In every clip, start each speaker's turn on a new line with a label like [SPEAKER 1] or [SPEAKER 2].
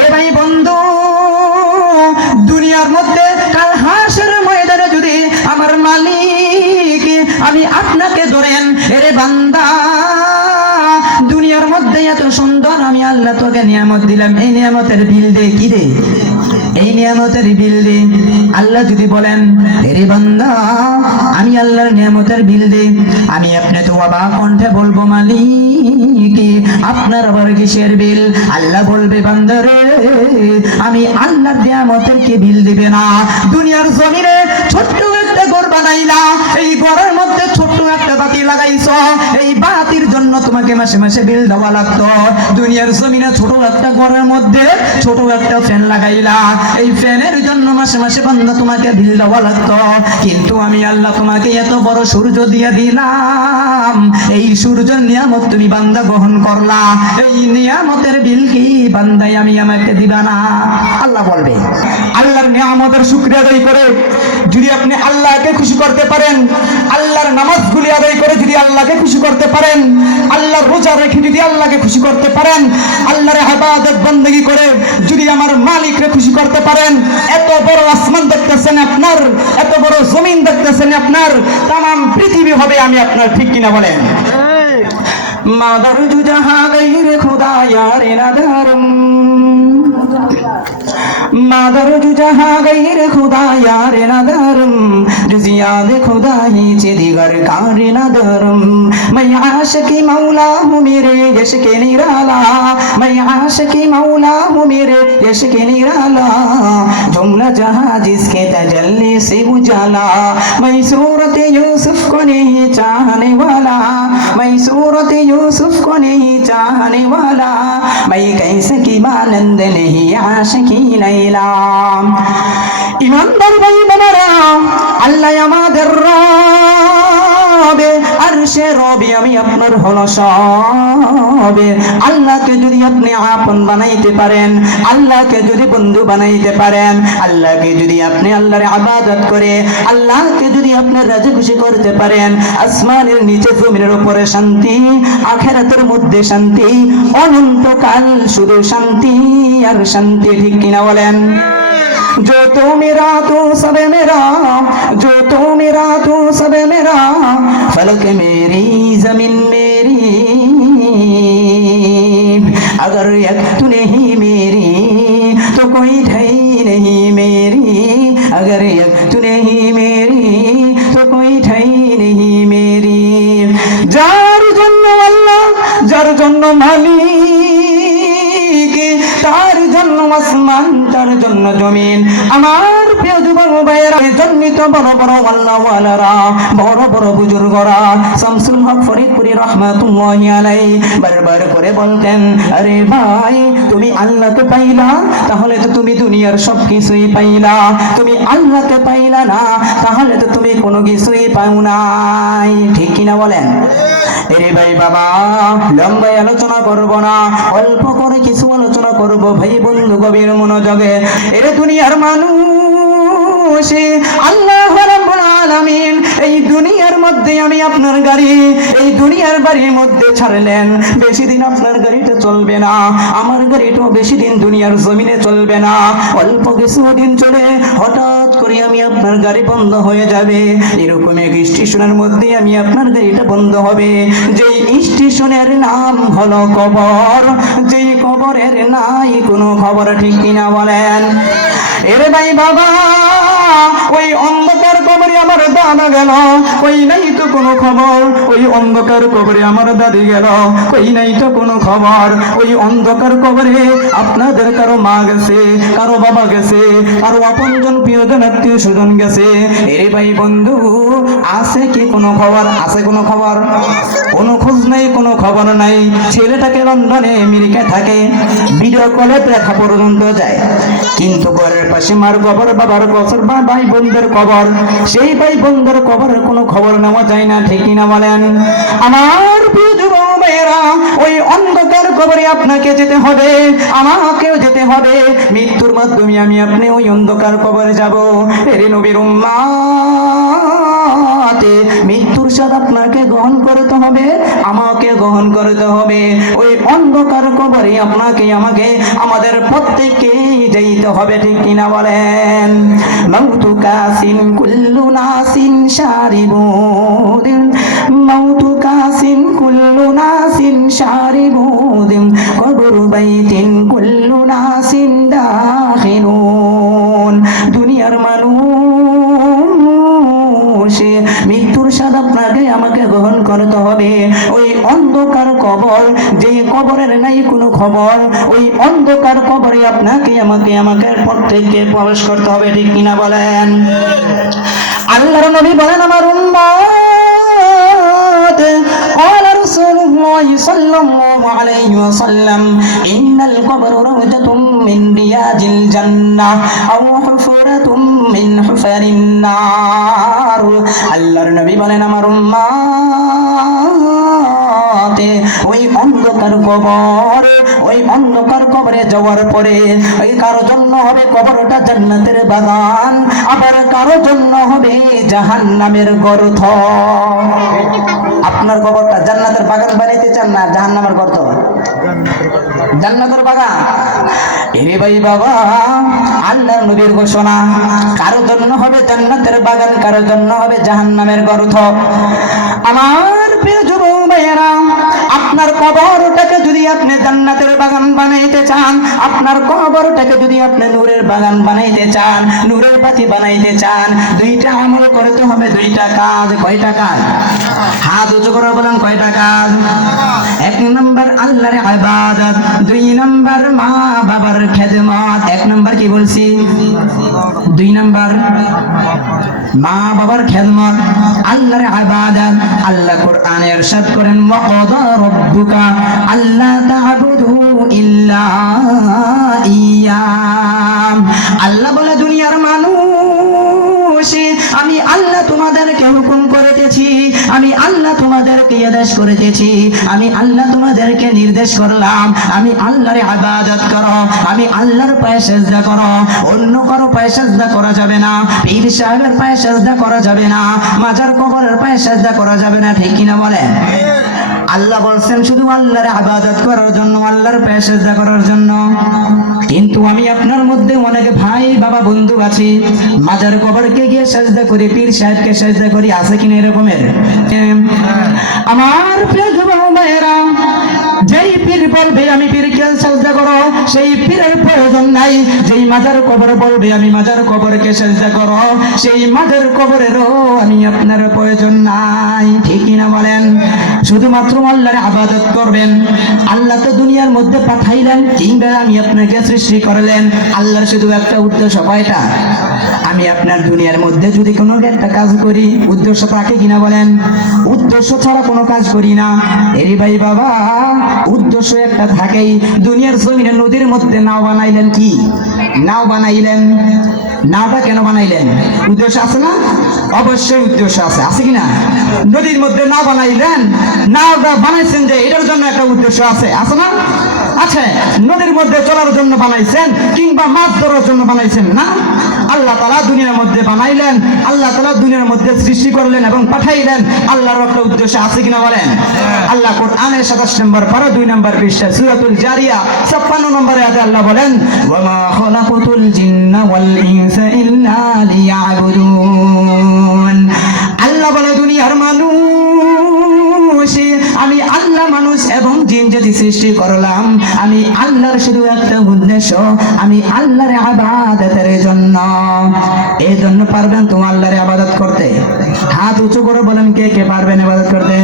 [SPEAKER 1] এরে ভাই বন্ধু, দুনিয়ার মধ্যে কাল হাসের ময়দানে যদি আমার মালিক, আমি আপনাকে ধরেন, এরে বান্দা, দুনিয়ার মধ্যে এত সুন্দর, আমি আল্লাহ তোকে নিয়ামত দিলাম, এই নিয়ামতের বিল দে, কি রে এই নিয়ামতের বিল দে। আল্লাহ যদি বলেন এরে বান্দা, আমি আল্লাহর নিয়ামতের বিল দে। আমি আপনি তো বাবা কণ্ঠে বলব, মালিক, আপনার আবার কিসের বিল? আল্লাহ বলবে বান্দর আমি আল্লাহর নিয়ামতের কি বিল দিবে না? দুনিয়ার জমিনে ছোট্ট একটা ঘর বানাইলা, এই ঘরের মধ্যে ছোট্ট একটা বাতি লাগাইছ, এই বাতির জন্য তোমাকে মাসে মাসে বিল দেওয়া লাগতো। দুনিয়ার জমিনে ছোট একটা ঘরের মধ্যে ছোট একটা ফ্যান লাগাইলা, এই ফ্যানের জন্য মাসে মাসে বান্দা তোমাকে বিল দেওয়া লাগতো। কিন্তু আমি আল্লাহ তোমাকে এত বড় সূর্য দিয়ে দিলাম, এই সূর্যের নিয়ামত তুমি বান্দা গ্রহণ করলা, এই নিয়ামতের বিল কি বান্দাই আমি আমাকে দিবা না? আল্লাহ বলবে,
[SPEAKER 2] আল্লাহর নিয়ামতের শুক্রিয়া আদায় করে আপনি আল্লাহকে খুশি করতে পারেন। আল্লাহর নামাজ গুলি আদায় করে যদি আল্লাহকে খুশি করতে পারেন আল্লাহর রোজা রেখে যদি আল্লাহকে খুশি করতে পারেন আল্লাহর হেফাজত বন্দী করে যদি আমার মালিককে খুশি করতে পারেন এত বড় আসমান দেখতেছেন আপনার এত বড় জমিন দেখতেছেন আপনার তাম পৃথিবী হবে আমি আপনার ঠিক কিনা বলেন?
[SPEAKER 1] মাদার জুজাহা গাইরে খোদা ইয়ারে নাদারুম मादर जुजहा गैर खुदा यार नदरम रिजियाद खुदा ही चिदिगर कार नदरम। मैं आशिकी मौला हूँ मेरे, यश के निराला। मैं आशिकी मौला हूँ मेरे, यश के निराला। जुमला जहाँ जिसके तजल्ली से उजाला। मैं सूरत यूसुफ को नहीं चाहने वाला। मैं सूरत यूसुफ को नहीं चाहने वाला। मैं कैसे की मानंद नहीं, आशिकी लैला ইমানদার ভাই বোনেরা আল্লাহ আমাদের রবে আর সে রবি আমি আপনার হলো সবে। আল্লাহকে যদি আপনি আপন বানাইতে পারেন, আল্লাহকে যদি বন্ধু বানাইতে পারেন, আল্লাহকে যদি আপনি আল্লাহর আবাদত করে, আল্লাহকে যদি আপনি রাজি খুশি করতে পারেন, আসমানের নিচে জমিনের উপরে শান্তি, আখেরাতের মধ্যে শান্তি, অনন্তকাল শুধু শান্তি আর শান্তি, ঠিক কিনা বলেন? जो तू मेरा तू सब मेरा जो तू मेरा तू सब मेरा फलक मेरी जमीन मेरी अगर एक तू नहीं मेरी तो कोई ढई नहीं मेरी अगर एक तू नहीं मेरी तो कोई ढई नहीं मेरी যার জন্য আল্লাহ যার জন্য মালিক তার জন্য আসমান তার জন্য জমিন। আমার তাহলে তো তুমি দুনিয়ার সব কিছুই পাইলা। তুমি আল্লাহকে পাইলা না, তাহলে তো তুমি কোনো কিছুই পাও নাই। ঠিক কিনা বলেন? এরে ভাই বাবা লম্বাই আলোচনা করব না, অল্প করে কিছু আলোচনা করব ভাই বন্ধু গভীর মনোযোগে। এরে দুনিয়ার মানুষ আল্লাহ রাব্বুল আলামিন, এই দুনিয়ার মধ্যে আমি আপনার গাড়ি, এই দুনিয়ার বাড়ির মধ্যে ছাড়লেন। বেশি দিন আপনার গাড়িটা চলবে না, আমার গাড়িটাও বেশি দিন দুনিয়ার জমিনে চলবে না। অল্প কিছু দিন চলে, হঠাৎ করে আমি আপনার গাড়ি বন্ধ হয়ে যাবে। এরকম এক স্টেশনের মধ্যে আমি আপনার গাড়িটা বন্ধ হবে। যেই স্টেশনের নাম হলো কবর, যেই কবরের নাই কোনো খবর ঠিক কিনা বলেন। এরে ভাই বাবা! ওই অন্ধকার কবরে আমার দানা গেল। ওই নাই কোনো খবর? ওই অন্ধকার কবরে আমার দাদি গেল। ওই নাই তো কোনো খবর? ওই অন্ধকার কবরে আপনাদের কারও মা গেছে, কারও বাবা গেছে, কারও আপনজন প্রিয়জন, আত্মীয় স্বজন গেছে। এরে ভাই বন্ধু, আছে কি কোনো খবর? আছে কোনো খবর? কোনো খোঁজ নেই, কোনো খবর নাই। ছেলেটাকে লন্ডনে আমেরিকায় থাকে। ভিডিও কলে দেখা পর্যন্ত যায়। কিন্তু ঘরের পাশে মার কবর বাবার কবর বা ভাই বোনদের কবর। সেই ভাই বোনদের কবরের কোনো খবর নেওয়া যায় না, ঠিক কিনা বলেন? আমার যুবক ওই অন্ধকার কবরে আপনাকে যেতে হবে, আমাকেও যেতে হবে। মৃত্যুর মাধ্যমে আমি আপনি ওই অন্ধকার কবরে যাব। এর নবীর উম্মাতে স্বাদ আপনাকে গ্রহণ করতে হবে, আমাকে গ্রহণ করতে হবে। ওই অন্ধকার কবরে আপনাকে, আমাকে, আমাদের প্রত্যেককে যেতে হবে, ঠিক কিনা বলেন? কাসিন কুল্লু নাসিন শারিবুদিন কাসিন কুল্লু নাসিন কবর বাইতিন কুল্লু নাসিন দাখিলুন। দুনিয়ার মানুষ আমাকে গ্রহণ করতে হবে। ওই অন্ধকার কবর যে কবরের নাই কোনো খবর, ওই অন্ধকার কবরে আপনাকে আমাকে আমাকে প্রত্যেককে প্রবেশ করতে হবে, ঠিক কিনা বলেন? আল্লাহর নবী বলেন, আমার উম্মত رسول الله صلى الله عليه وسلم إن القبر روضة من رياض الجنة أو حفرة من حفر النار আল্লাহর নবী বলেন আমার উম্মত ওই অন্ধকার কবর, ওই অন্ধকার কবরে যাওয়ার পরে ওই কারও জন্য হবে কবরটা জান্নাতের বাগান, আবার কারও জন্য হবে জাহান্নামের গর্থ আপনার কবরটা জান্নাতের বাগান বানাইতে চান না, জাহান্নামের গর্ত? জান্নাতের বাগান? এরে ভাই বাবা আল্লাহর নবীর ঘোষণা, কারও জন্য হবে জান্নাতের বাগান, কারও জন্য হবে জাহান্নামের গর্থ আমার প্রিয় আপনার কবরটাকে যদি আপনি জান্নাতের বাগান বানাইতে চান, আপনার কবরটাকে যদি আপনি নূরের বাগান বানাইতে চান, নূরের বাতি বানাইতে চান, দুইটা আমল করতে হবে, দুইটা কাজ, কয়টা কাজ? হাত উঁচু করে বলেন, কয়টা কাজ? এক নম্বর আল্লাহর ইবাদত, দুই নম্বর মা বাবার খেদমত, এক নম্বর কি বলছি? দুই নম্বর মা বাবার খেদমত, আল্লাহর ইবাদত, আল্লাহ কোরআনে ইরশাদ করেন ওয়াকাদা রাব্বুকা আল্লা তা'বুদু ইল্লা ইয়া আল্লাহ বলে, দুনিয়ার মানুষ, আমি আল্লাহ তোমাদেরকে হুকুম করিতেছি আমি আল্লাহ তোমাদেরকে আদেশ করিতেছি আমি আল্লাহ তোমাদেরকে নির্দেশ করলাম। আমি আল্লাহর ইবাদত করো। আমি আল্লাহর পায়ে সেজদা করো। অন্য কারও পায়ে সেজদা করা যাবে না। পীর সাহেবের পায়ে সেজদা করা যাবে না। মাজার কবরের পায়ে সেজদা করা যাবে না। ঠিক কিনা বলেন? আল্লাহ বলছেন শুধু আল্লাহর আবাদত করার জন্য, আল্লাহর পায়ে সেজদা করার জন্য। কিন্তু আমি আপনার মধ্যে অনেক ভাই বাবা বন্ধু আছে। মাজার কবরকে গিয়ে সাজদা করে পীর সাহেবকে সাজদা করি আছে কিনা এরকমের? আমার প্রিয় ভাইয়েরা যেই পীর বলবে, আমি পীরকে সেজদা করো। সেই পীরের প্রয়োজন নাই। যেই মাজার কবর বলবে, আমি মাজার কবরকে সেজদা করো। সেই মাজার কবরেরও আমি আপনার প্রয়োজন নাই। ঠিকই না বলেন? শুধুমাত্র আল্লাহর আবাদত করবেন। আল্লাহ তো দুনিয়ার মধ্যে পাঠাইলেন, কিংবা আমি আপনাকে সৃষ্টি করলেন। আল্লাহর শুধু একটা উদ্দেশ্য কয়টা? আমি আপনার দুনিয়ার মধ্যে যদি কোনো একটা কাজ করি, উদ্দেশ্য থাকে কিনা বলেন? উদ্দেশ্য ছাড়া কোনো কাজ করি না। এরি ভাই বাবা উদ্দেশ্য একটা থাকেই, দুনিয়ার জমিনে নদীর মধ্যে নাও বানাইলেন কি? নাও বানাইলেন। নাওটা কেন বানাইলেন? উদ্দেশ্য আছে না? অবশ্যই উদ্দেশ্য আছে। আছে কি না? নদীর মধ্যে নাও বানাইলেন। নাওটা বানাইছেন যে, এটার জন্য একটা উদ্দেশ্য আছে। আছে না? আছে। নদীর মধ্যে চলার জন্য বানাইছেন কিংবা মাছ ধরার জন্য বানাইছেন না? আল্লাহ তালা দুনিয়ার মধ্যে বানাইলেন। আল্লাহ তালা দুনিয়ার মধ্যে সৃষ্টি করলেন এবং পাঠাইলেন। আল্লাহর একটা উদ্দেশ্য আছে কিনা বলেন? আল্লাহ কোরআনের সাতাশ নম্বর পারা 2 নম্বর পৃষ্ঠা, সূরাতুল জারিয়া, ছাপ্পান্ন নম্বরে আয়াতে আল্লাহ বলেন, ওয়ামা খলাকুতুল জিন্না ওয়াল ইনসা ইল্লা লিয়াবুদুন। আল্লাহ বলে, দুনিয়ার মানুষ জিন জাতি সৃষ্টি করলাম, আমি আল্লাহর শুধু একটা উদ্দেশ্য, আমি আল্লাহর আবাদতের জন্য। এই জন্য পারবেন তোমার আল্লাহর আবাদত করতে? হাত উঁচু করে বলেন কে কে পারবেন আবাদত করতে?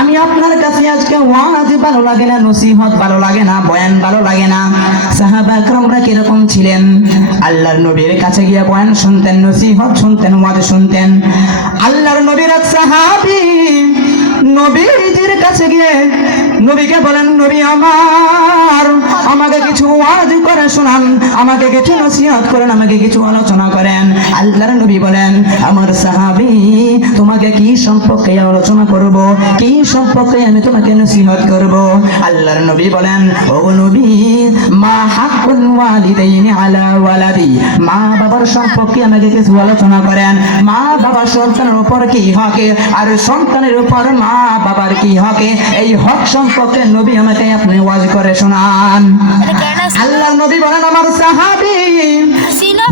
[SPEAKER 1] আমি আপনার কাছে আজকে ওয়াজ ভালো লাগে না, নসিহত ভালো লাগে না, বয়ান ভালো লাগে না। সাহাবা একরমরা কীরকম ছিলেন? আল্লাহর নবীর কাছে গিয়ে বয়ান শুনতেন, নসিহত শুনতেন, ওয়াজ শুনতেন। আল্লাহর নবীর সাহাবী নবীজির কাছে গিয়ে নবীকে বলেন, নবী আমার, আমাকে কিছু ওয়াজ করে শোনান, আমাকে কিছু নসিহত করেন, আমাকে কিছু আলোচনা করেন। আল্লাহর নবী বলেন, আমার সাহাবী, তোমাকে কি সম্পর্কে আলোচনা করব? কি সম্পর্কে আমি তোমাকে নসিহত করব? আল্লাহর নবী বলেন, ও নবী, মা হাকুল ওয়ালিদাইনি আলা ওয়ালাদি। মা বাবার সম্পর্কে আমাকে কিছু আলোচনা করেন। মা বাবা সন্তানের উপর কি হকে? আর সন্তানের উপর মা বাবার কি হকে? এই হক সম্পর্কে নবী আমাকে আপনি ওয়াজ করে শোনান। আল্লাহ নবী বলেন, আমার সাহাবি,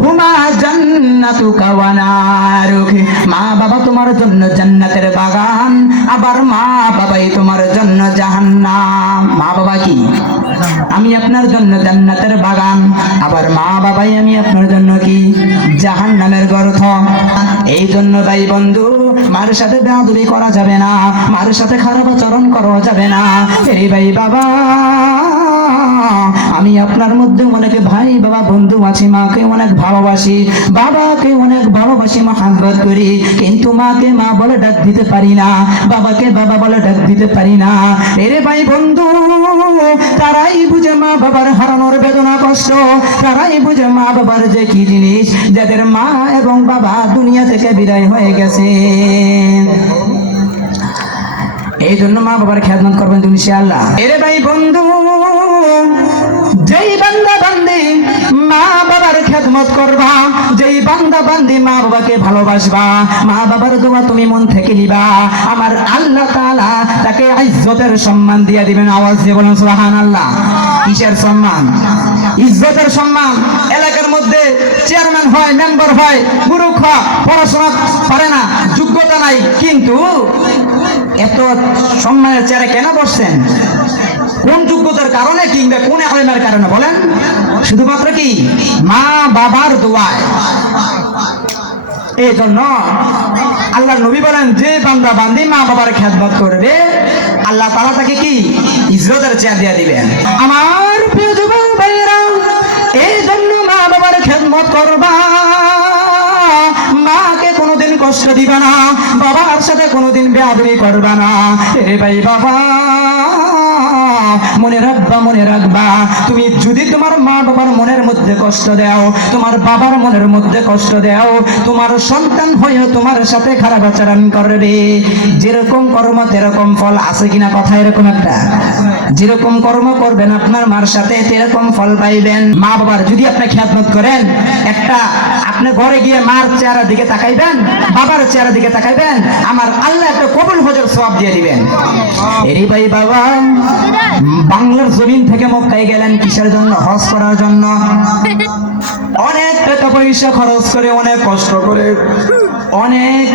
[SPEAKER 1] হুমা জান্নাতু কাওয়ানারুকি মা বাবা তোমার জন্য জান্নাতের বাগান, আবার মা বাবাই তোমার জন্য জাহান্নাম। মা বাবা কি? আমি আপনার জন্য জান্নাতের বাগান, আবার মা বাবাই আমি আপনার জন্য কি? জাহান নামের গর্থ এই জন্য তাই বন্ধু, মার সাথে বেঁধুরি করা যাবে না, মার সাথে খারাপ আচরণ করা যাবে না। এই ভাই বাবা! আমি আপনার মধ্যে অনেক ভাই বাবা বন্ধু আছি, মাকে অনেক ভালোবাসি, বাবাকে অনেক ভালোবাসি মা মহাব্বত করি, কিন্তু মাকে মা বলে ডাক দিতে পারি না, বাবাকে বাবা বলে ডাক দিতে পারি না। এরে ভাই বন্ধু, তারাই বুঝে মা বাবার হারানোর বেদনা, কষ্ট, তারাই বুঝে মা বাবার যে কি জিনিস, যাদের মা এবং বাবা দুনিয়া থেকে বিদায় হয়ে গেছে। এই জন্য মা বাবার খেদমত করবেন তুমি আল্লাহ। এরে ভাই বন্ধু যেই বান্দা বান্দি মা বাবার খেদমত করবা, যেই বান্দা বান্দি মা বাবাকে ভালোবাসবা, মা বাবার দোয়া তুমি মন থেকে নিবা। আমার আল্লাহ তাআলা তাকে ইজ্জতের সম্মান দিয়ে দিবেন। আওয়াজ দিয়ে বলেন, সুবহানাল্লাহ। কিসের সম্মান? ইজ্জতের সম্মান। এলাকার মধ্যে চেয়ারম্যান হয়, মেম্বার হয় মুরুখ হয়, পড়াশোনা পারে না, যোগ্যতা নাই, কিন্তু এত সম্মানের চেয়ারে কেন বসছেন? কোন যোগ্যতার কারণে কিংবা কোন আলেমের কারণে বলেন? শুধুমাত্র কি? মা বাবার দোয়ায়। এই জন্য আল্লাহ নবী বলেন, যে বান্দা বান্দি মা বাবার খেদমত করবে, আল্লাহ তালা তাকে কি? ইজ্জতের চেয়ার দিয়ে দিবেন। আমার প্রিয় যুবক ভাইয়েরা এই জন্য মা বাবার খেদমত করবা। মাকে কোনোদিন কষ্ট দিবা না, বাবার সাথে কোনোদিন বেয়াদবি করবা না। রে ভাই বাবা। uh, মনে রাখবা মনে রাখবা। তুমি যদি তোমার মা বাবার মনের মধ্যে কষ্ট দাও, তোমার বাবার মনের মধ্যে কষ্ট দাও, তোমার সন্তান হয়েও তোমার সাথে খারাপ আচরণ করবে। যেরকম কর্ম, তেরকম ফল আছে কিনা কথা এরকম একটা? যেরকম কর্ম করবেন আপনার মার সাথে সেরকম ফল পাইবেন। মা বাবার যদি আপনি খ্যাতমত করেন, একটা আপনি ঘরে গিয়ে মার চেহারার দিকে তাকাইবেন, বাবার চেহারার দিকে তাকাইবেন, আমার আল্লাহ একটা কবুল হজর সব দিয়ে দিবেন। এরি ভাই বাবা বাংলার জমিন থেকে মক্কায় গেলেন কিসের জন্য? হজ করার জন্য। অনেক টাকা পয়সা খরচ করে, অনেক কষ্ট করে, অনেক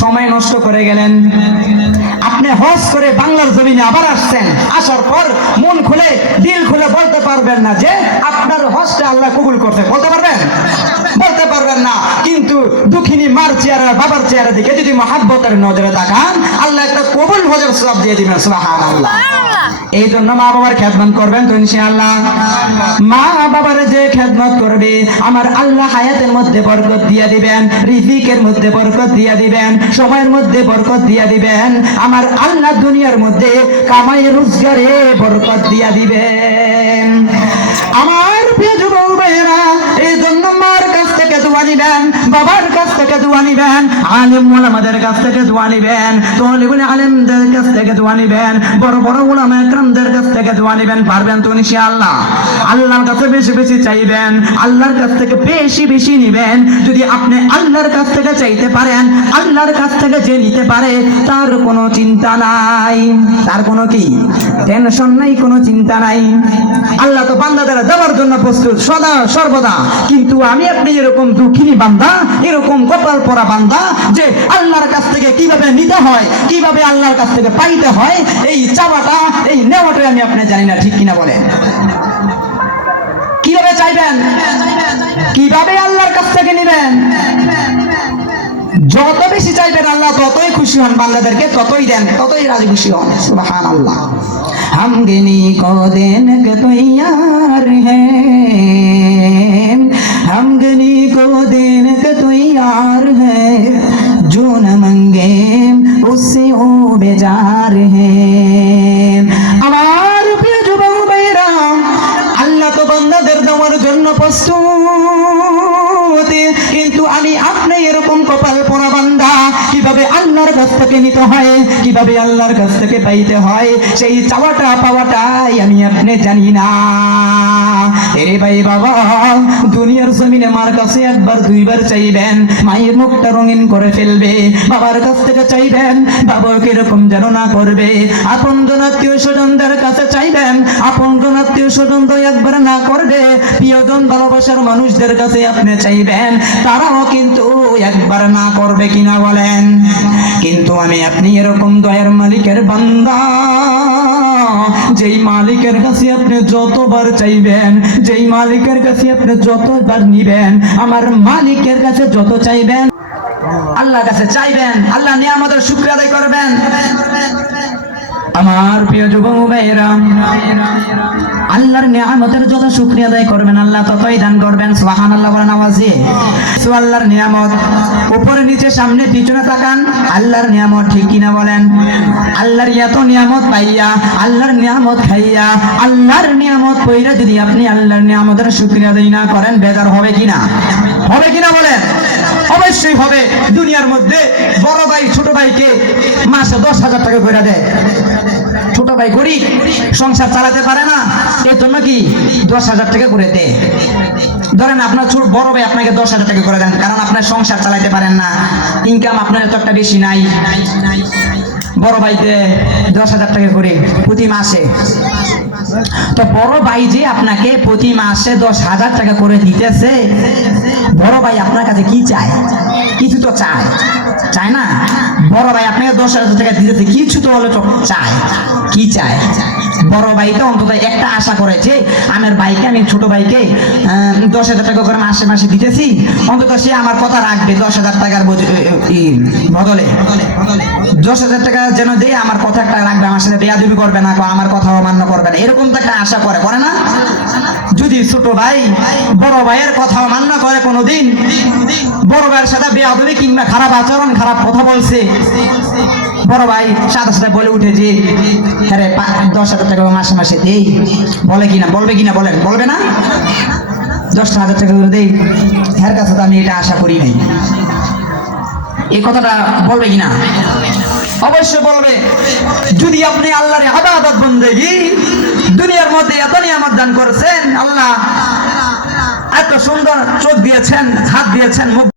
[SPEAKER 1] সময় নষ্ট করে গেলেন। আপনি হজ করে বাংলার জমিনে আবার আসছেন। আসার পর মন খুলে, দিল খুলে বলতে পারবেন না যে আপনার হজটা আল্লাহ কবুল করতে বলতে পারবেন? পারবেন না। কিন্তু দুঃখিনী মার চেয়ারা বাবার চেয়ারা দিকে যদি মহাব্বতের নজরে তাকান আল্লাহ একটা কবুল হজর সব দিয়ে দিবেন সুবহান আল্লাহ এই জন্য মা বাবার খেদমত করবেন তো ইনশাআল্লাহ? মা বাবার যে খেদমত করবে আমার আল্লাহ হায়াতের মধ্যে বরকত দিয়ে দিবেন রিজিকের মধ্যে বরকত দিয়ে দিবেন সময়ের মধ্যে বরকত দিয়ে দিবেন আমার আল্লাহ দুনিয়ার মধ্যে কামাই রোজগারে বরকত দিয়ে দিবেন। আমার প্রিয় যুবক ভাইয়েরা এই জন্য দোয়া নিবেন বাবার কাছ থেকে দোয়া নিবেন, আলেম ওলামাদের কাছ থেকে দোয়া নিবেন আলেমদের কাছ থেকে দোয়া নিবেন, বড় বড় ওলামা একরামদের কাছ থেকে দোয়া নিবেন, পারবেন তো আল্লাহর কাছে বেশি বেশি চাইবেন, আল্লাহর কাছ থেকে বেশি বেশি নিবেন, যদি আপনি আল্লাহর কাছ থেকে চাইতে পারেন, আল্লাহর কাছ থেকে যে নিতে পারে, তার কোনো চিন্তা নাই। তার কোনো কি? টেনশন নাই, কোনো চিন্তা নাই। আল্লাহ তো বান্দাদের দেওয়ার জন্য প্রস্তুত, সদা সর্বদা। কিন্তু আমি আপনি এরকম দুঃখিনী বান্দা, এরকম কপাল পরা বান্দা যে আল্লাহর কাছ থেকে কীভাবে নিতে হয়, কীভাবে আল্লাহর কাছ থেকে পাইতে হয়, এই চাওয়াটা, এই নেওয়াটাই আমি আপনি জানি না, ঠিক কিনা বলেন? কীভাবে চাইবেন? কীভাবে আল্লাহর কাছ থেকে নিবেন? যত বেশি চাইবেন আল্লাহ, ততই খুশি হন বান্দাদেরকে, ততই দেন, ততই রাজি খুশি হন সুবাহান আল্লাহ হামগিনি কো দেন কে তৈয়ার হ্যাঁ को देने का तो यार है, जो न मंगे, उससे वो बेजार है। আমার প্রিয় যুবক ভাইরা আল্লাহ তো বান্দাদের দেওয়ার জন্য প্রস্তুত কাছ থেকে নিতে হয়, কীভাবে আল্লাহর কাছ থেকে পাইতে হয়, সেই চাওয়াটা পাওয়াটাই আমি আপনি জানি না। এরে ভাই বাবা, দুনিয়ার জমিনে মার কাছে একবার, দুইবার চাইবেন, মায়ের মুখটা রঙিন করে ফেলবে, বাবার কাছ থেকে চাইবেন, বাবা কীরকম যেন না করবে। আপন আত্মীয় স্বজনদের কাছে চাইবেন, আপন আত্মীয় স্বজন তো একবার না করবে। প্রিয়জন ভালোবাসার মানুষদের কাছে আপনি চাইবেন, তারাও কিন্তু একবার না করবে কিনা বলেন। কিন্তু আমি আপনি এরকম দয়ার মালিকের বান্দা। যেই মালিকের কাছে আপনি যতবার চাইবেন, যেই মালিকের কাছে আপনি যতবার নিবেন, আমার মালিকের কাছে যত চাইবেন আল্লাহ কাছে চাইবেন, আল্লাহ নিয়ে আমাদের শুক্র আদায় করবেন। আমার প্রিয় ভাইরা আল্লাহর নিয়ামতের যত শুক্রিয়া আদায় করবেন, আল্লাহ ততই দান করবেন সুবাহান আল্লাহ বলেন আওয়াজে আল্লাহর নিয়ামত, উপরে নিচে সামনে পিছনে তাকান, আল্লাহর নিয়ামত ঠিক কিনা বলেন? আল্লাহর এত নিয়ামত পাইয়া, আল্লাহর নিয়ামত খাইয়া, আল্লাহর নিয়ামত পইরা যদি আপনি আল্লাহর নিয়ামতের শুক্রিয়া আদায় না করেন বেজার হবে কিনা? হবে কিনা বলেন? অবশ্যই হবে দুনিয়ার মধ্যে বড় ভাই, ছোট ভাইকে মাসে দশ হাজার টাকা করে দেয়। ছোট ভাই গরিব, সংসার চালাতে পারে না, এর জন্য কি দশ হাজার টাকা করে দেয়? ধরেন আপনার ছোট, বড় ভাই আপনাকে দশ হাজার টাকা করে দেন, কারণ আপনার সংসার চালাতে পারেন না ইনকাম আপনার এত একটা বেশি নাই। বড় ভাইতে দশ হাজার টাকা করে প্রতি মাসে। তো বড় ভাই যে আপনাকে প্রতি মাসে দশ হাজার টাকা করে দিতেছে, বড় ভাই আপনার কাছে কি চায়? কিছু তো চায়। চায় না? বড় ভাই আপনাকে দশ হাজার টাকা দিতেছে, কিছু তো হলে তো চায়। কি চায়? বড় ভাইটা অন্তত একটা আশা করেছে, আমার ভাইকে, আমি ছোট ভাইকে দশ হাজার টাকা করে মাসে মাসে দিতেছি। অন্তত সে আমার কথা রাখবে দশ হাজার টাকার বদলে। দশ হাজার টাকা যেন দেয়, আমার কথা একটা রাখবে, আমার সাথে বেয়াদবি করবে না আমার কথা অমান্য করবে না। এরকম তো একটা আশা করে করে না? যদি ছোট ভাই বড় ভাইয়ের কথা অমান্য করে কোনোদিন, বড় ভাইয়ের সাথে বেয়াদবি কিংবা খারাপ আচরণ, খারাপ কথা বলছে বড় ভাই সাথে সাথে বলে উঠে যে হ্যাঁ দশ হাজার টাকা মাসে মাসে দেই। বলে কিনা, বলবে কিনা বলেন, বলবে না? দশটা হাজার টাকা করে দেই। হ্যার কাছে তো আমি এটা আশা করি নাই। এই কথাটা বলবে কিনা? অবশ্যই বলবে। যদি আপনি আল্লাহর আদালত বন্দেগি, দুনিয়ার মধ্যে এত নিয়ামত দান করেছেন, আল্লাহ এত সুন্দর চোখ দিয়েছেন, হাত দিয়েছেন, মুখ